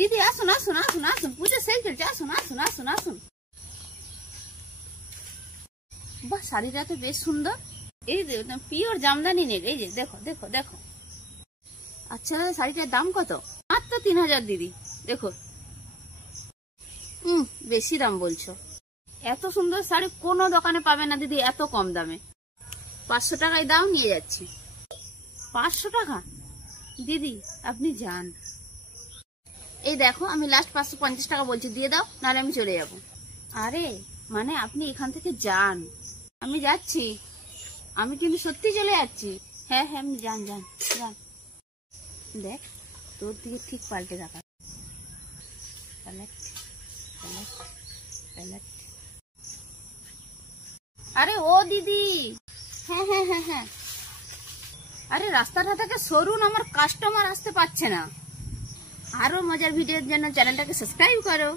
দিদি আসুন আসুন আসুন আসুন, পুজো সেল চলছে, আসুন আসুন আসুন আসুন। বাহ, শাড়িটা তো বেশ সুন্দর। এই পিওর জামদানি নেট, এই যে দেখো দেখো দেখো। আচ্ছা, শাড়িটার দাম কত? মাত্র 3000 দিদি। দেখো, বেশি দাম বলছো। এত সুন্দর শাড়ি কোনো দোকানে পাবে না দিদি এত কম দামে। 500 টাকায় দাও, নিয়ে যাচ্ছি। 500 টাকা? দিদি আপনি যান। এই দেখো, আমি লাস্ট 550 টাকা বলছি, দিয়ে দাও, নাহলে আমি চলে যাব। আরে মানে আপনি এখান থেকে যান। আমি যাচ্ছি, আমি কিন্তু সত্যি চলে যাচ্ছি। হ্যাঁ হ্যাঁ, আপনি যান যান যান। দেখ, তোর দিকে ঠিক পাল্টে দেখা। আরে ও দিদি, হ্যাঁ হ্যাঁ হ্যাঁ হ্যাঁ। আরে রাস্তাটা থেকে সরুন, আমার কাস্টমার আসতে পারছে না। আরো মজার ভিডিওর জন্য চ্যানেলটাকে সাবস্ক্রাইব করো।